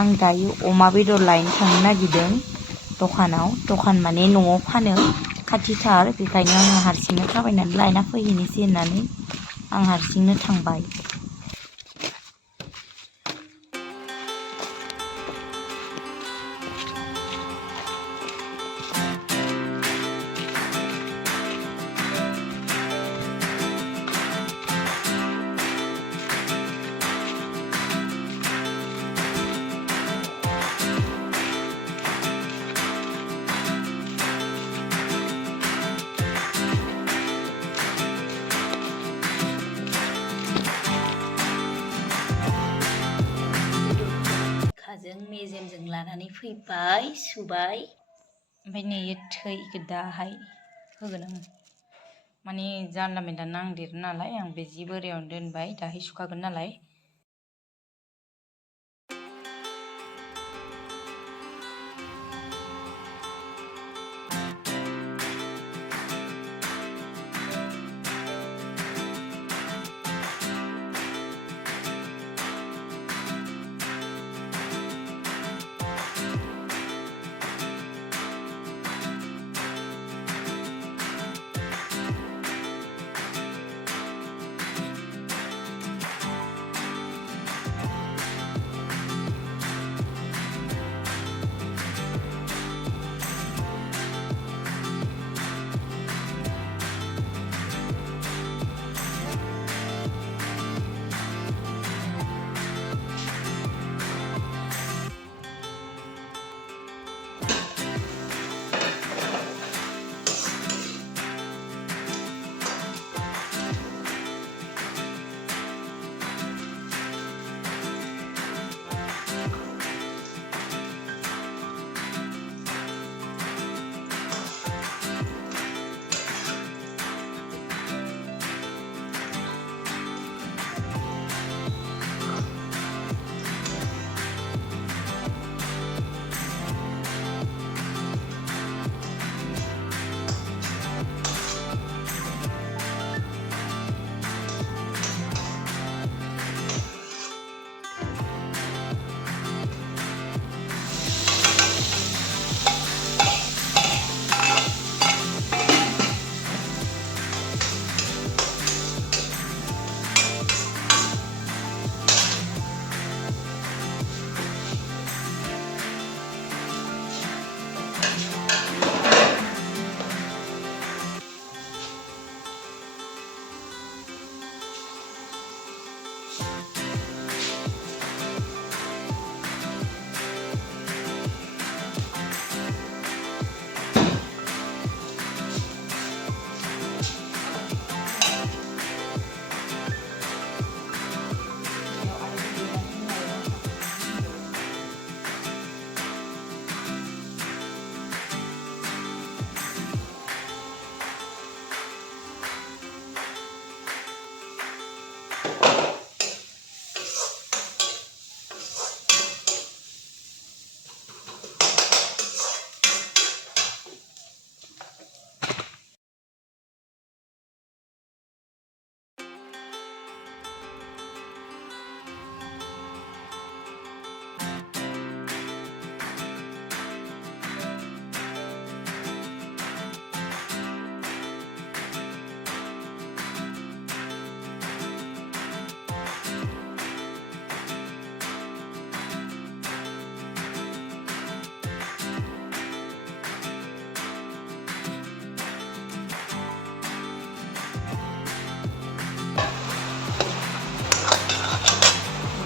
आं दायो अमा बेदर लायनो थांनो नागिरदों दखानाव। दखान माने न'आव फानो, खाथिथार, बेखायनो आङो हारसिंनो थाबायनानै लायना फैहैनोसै होननानै आं हारसिंनो थांबाय। खाजों मेजेमजों लानानै फैबाय, सुबाय, ओमफ्राय नै थैखौ दाहाय होगोन आं। माने जानला मेनला नांदेरो नालाय, आं बे जि बोरायावनो दोनबाय, दाहाय सुखागोन नालाय।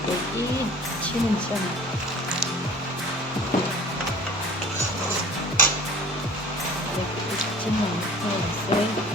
여기 치는 점. 이렇게 치는 거 있어요.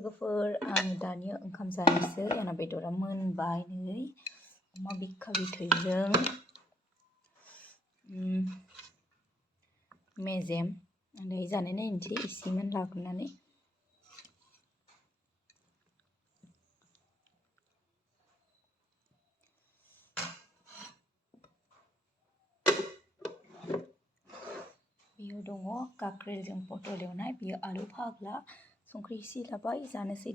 लोगोफोर आं दानिया ओंखाम जानोसै आंना बेदरा मोनबाय नै अमा बिखा बिथैजों मेजेम आं दायो जानाय नायनोसै एसेमान लाग्रोनानै बेयाव दङ काक्रेलजों पटल एवनाय बेयो आलु फाग्ला संख्रि एसे लाबाय जानोसै